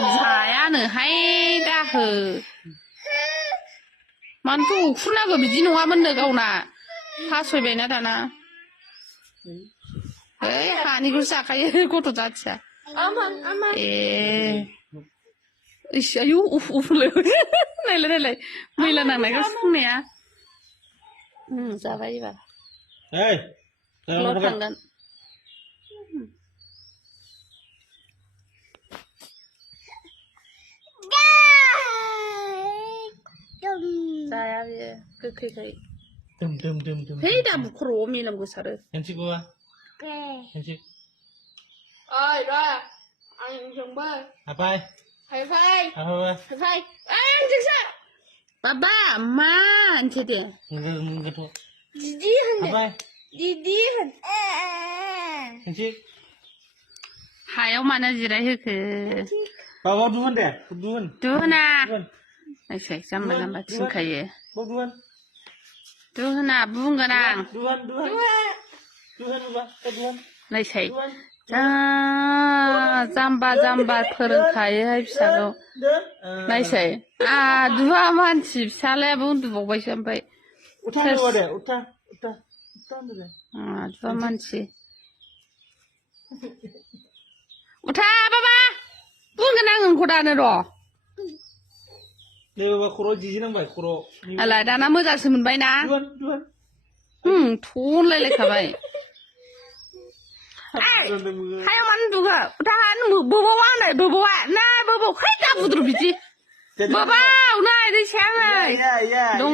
जायानोहाय दाहो मानोथ' उखुनाबो बिदि नङामोननो गावना फासयबायना दाना ओइ हानिखौ जाखायो गथ' जाथिया ए इस आयु उफुलै नायलाय नायलाय मैला नांनायखौ सुफुंनाया जाबाय एबार ल' थांगोन जाया बेयो गोखैखाय है दा खर'आव मेलेम गोसारो ओइ र' आं जोंबो हाबाय आंजोंसो बाबा मा होनसै दे दिदि होन दिदि होन हायाव मानो जिरायहोखो बाबा दुहोन दे दुहोना एसे जाम्बा जाम्बा थिनखायो दुहोना बुंगोन आं नायसाय जा जाम्बा जाम्बा फोरोंखायोहाय फिसाखौ नायसाय दुहा मानसि फिसालायाबो उन्दुबावबायसो ओमफ्राय दुहा मानसि उथा बाबा बुंगोन आं नोंखौ दानो र' आलाय दाना मोजांसो मोनबाय ना थनलायलायखाबाय हायाव मानो उन्दुखो उथा बोबावा होननाय बोबावा नाय बोबाव खै दा बुद्रु बिदि बोबाव नाय दैसाया नै दङ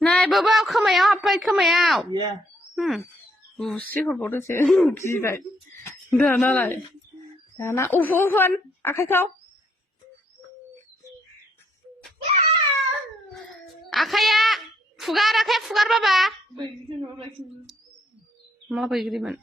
नाय बोबाव खोमायाव हाबबाय खोमायाव बुसि हरबावदोसो गिबाय दानालाय दाना उफ उफ होन आखाइखौ आखाइया फुगार बाबा मा बैग्रिमोन